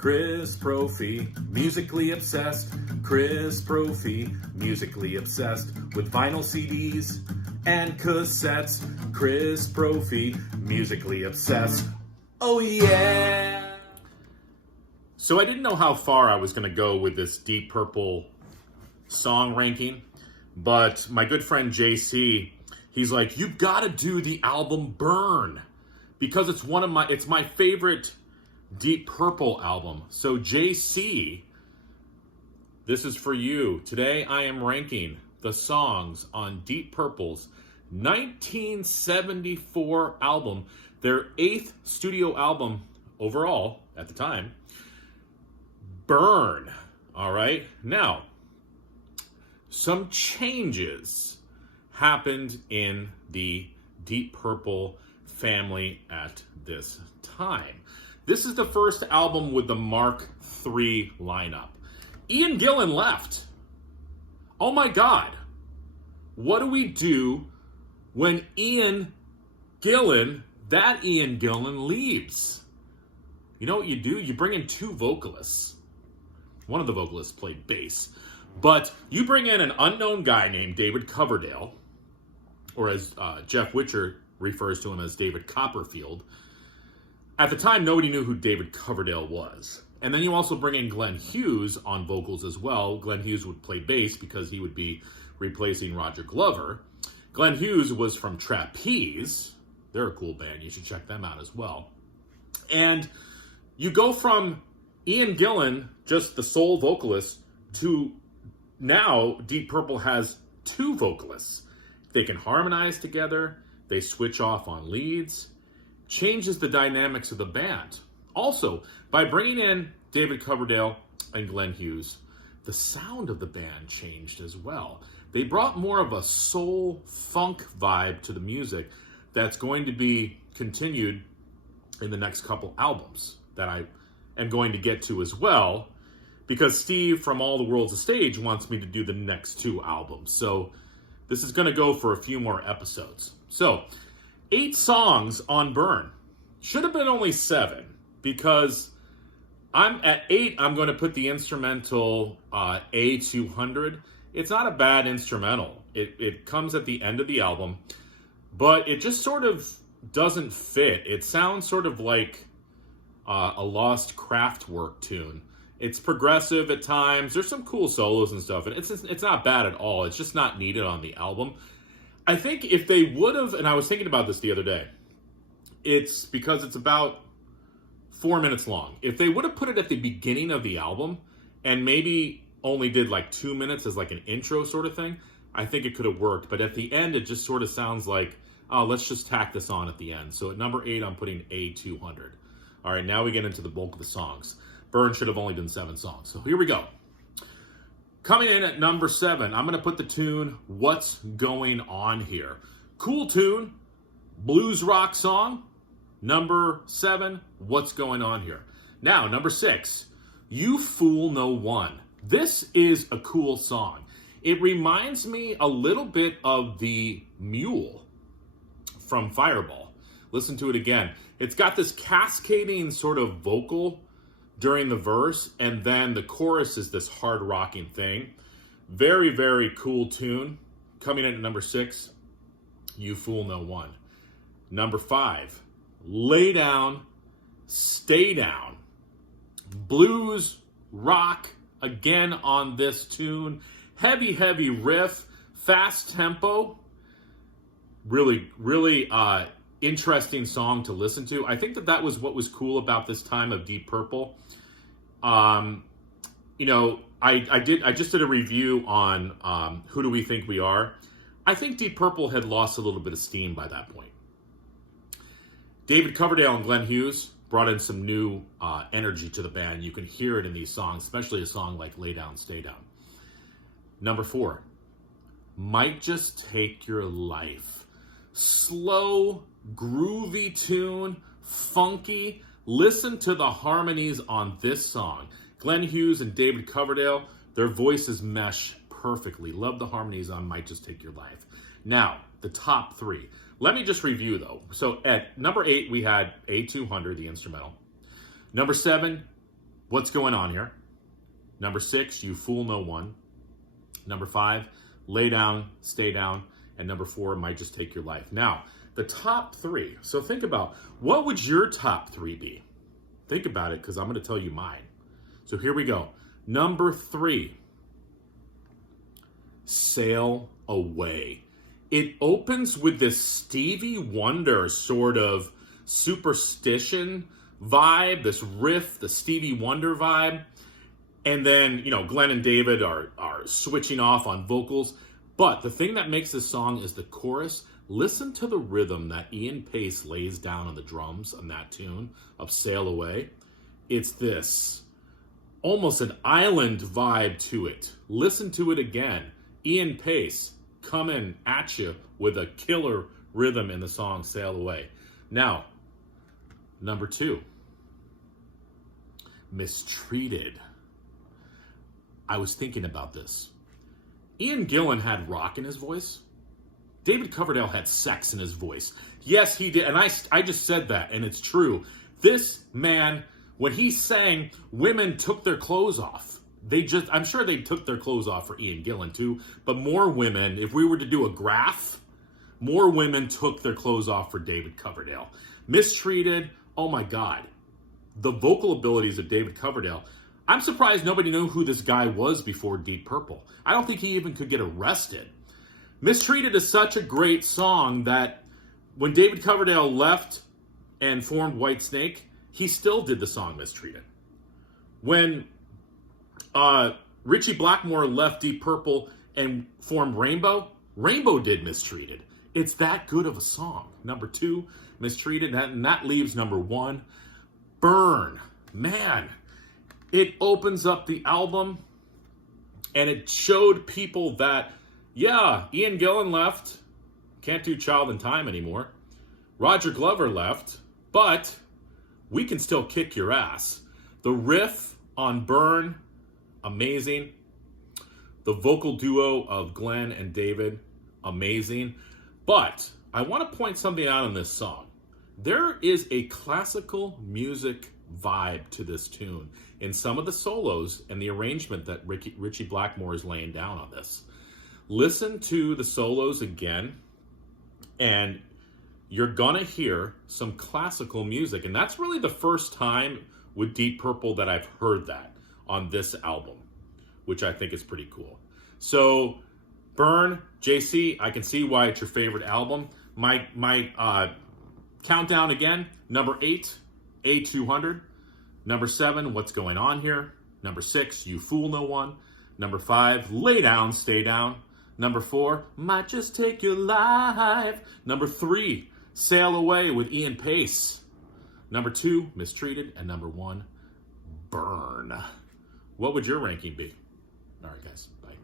Chris Prophy, musically obsessed. Chris Prophy, musically obsessed with vinyl CDs and cassettes. Chris Prophy, musically obsessed. Oh yeah! So I didn't know how far I was going to go with this Deep Purple song ranking, but my good friend JC, he's like, you've got to do the album Burn because it's my favorite Deep Purple album. So JC, this is for you. Today I am ranking the songs on Deep Purple's 1974 album, their 8th studio album overall at the time, Burn. All right. Now, some changes happened in the Deep Purple family at this time. This is the first album with the Mark III lineup. Ian Gillan left. Oh my God. What do we do when Ian Gillan leaves? You know what you do? You bring in 2 vocalists. One of the vocalists played bass. But you bring in an unknown guy named David Coverdale, or as Jeff Witcher refers to him as David Copperfield. At the time, nobody knew who David Coverdale was. And then you also bring in Glenn Hughes on vocals as well. Glenn Hughes would play bass because he would be replacing Roger Glover. Glenn Hughes was from Trapeze. They're a cool band. You should check them out as well. And you go from Ian Gillan, just the sole vocalist, to now Deep Purple has 2 vocalists. They can harmonize together. They switch off on leads. Changes the dynamics of the band. Also, by bringing in David Coverdale and Glenn Hughes, the sound of the band changed as well. They brought more of a soul funk vibe to the music that's going to be continued in the next couple albums that I am going to get to as well, because Steve from All the World's a Stage wants me to do the next 2 albums. So this is going to go for a few more episodes. So 8 songs on Burn. Should have been only 7, because I'm at 8, I'm going to put the instrumental A200. It's not a bad instrumental. It comes at the end of the album, but it just sort of doesn't fit. It sounds sort of like a lost Kraftwerk tune. It's progressive at times. There's some cool solos and stuff, and it's not bad at all. It's just not needed on the album. I think if they would have, and I was thinking about this the other day, it's because it's about 4 minutes long. If they would have put it at the beginning of the album and maybe only did like 2 minutes as like an intro sort of thing, I think it could have worked. But at the end, it just sort of sounds like, oh, let's just tack this on at the end. So at number 8, I'm putting A200. All right, now we get into the bulk of the songs. Burn should have only done 7 songs. So here we go. Coming in at number 7, I'm going to put the tune What's Going On Here. Cool tune, blues rock song. Number 7, What's Going On Here. Now, number 6, You Fool No One. This is a cool song. It reminds me a little bit of the Mule from Fireball. Listen to it again. It's got this cascading sort of vocal during the verse, and then the chorus is this hard rocking thing. Very, very cool tune. Coming in at number 6, You Fool No One. Number 5, Lay Down, Stay Down. Blues, rock, again on this tune. Heavy, heavy riff, fast tempo. Really, really interesting song to listen to. I think that was what was cool about this time of Deep Purple. You know, I just did a review on Who Do We Think We Are. I think Deep Purple had lost a little bit of steam by that point. David Coverdale and Glenn Hughes brought in some new energy to the band. You can hear it in these songs, especially a song like Lay Down, Stay Down. Number 4, Might Just Take Your Life. Slow, groovy tune, funky. Listen to the harmonies on this song. Glenn Hughes and David Coverdale, their voices mesh perfectly. Love the harmonies on Might Just Take Your Life. Now, the top 3. Let me just review, though. So at number 8, we had A200, the instrumental. Number 7, What's Going On Here. Number 6, You Fool No One. Number 5, Lay Down, Stay Down. And number 4, Might Just Take Your Life. Now, the top 3. So think about, what would your top 3 be? Think about it, because I'm going to tell you mine. So here we go. Number 3, Sail Away. It opens with this Stevie Wonder sort of superstition vibe, this riff, the Stevie Wonder vibe. And then, Glenn and David are switching off on vocals. But the thing that makes this song is the chorus. Listen to the rhythm that Ian Pace lays down on the drums on that tune of Sail Away. It's this almost an island vibe to it. Listen to it again. Ian Pace coming at you with a killer rhythm in the song Sail Away. Now, number 2, Mistreated. I was thinking about this. Ian Gillan had rock in his voice. David Coverdale had sex in his voice. Yes, he did. And I just said that, and it's true. This man, when he sang, women took their clothes off. I'm sure they took their clothes off for Ian Gillan too, but more women, if we were to do a graph, more women took their clothes off for David Coverdale. Mistreated, oh my God. The vocal abilities of David Coverdale. I'm surprised nobody knew who this guy was before Deep Purple. I don't think he even could get arrested. Mistreated is such a great song that when David Coverdale left and formed Whitesnake, he still did the song Mistreated. When Ritchie Blackmore left Deep Purple and formed Rainbow, Rainbow did Mistreated. It's that good of a song. Number 2, Mistreated, and that leaves number 1, Burn. Man, it opens up the album and it showed people that, yeah, Ian Gillan left, can't do Child in Time anymore. Roger Glover left, but we can still kick your ass. The riff on Burn, amazing. The vocal duo of Glenn and David, amazing. But I want to point something out in this song. There is a classical music vibe to this tune in some of the solos and the arrangement that Ritchie Blackmore is laying down on this. Listen to the solos again, and you're gonna hear some classical music. And that's really the first time with Deep Purple that I've heard that on this album, which I think is pretty cool. So, Burn, JC, I can see why it's your favorite album. My countdown again: number 8, A200. Number 7, What's Going On Here. Number 6, You Fool No One. Number 5, Lay Down, Stay Down. Number 4, Might Just Take Your Life. Number 3, Sail Away with Ian Pace. Number 2, Mistreated. And number 1, Burn. What would your ranking be? All right, guys. Bye.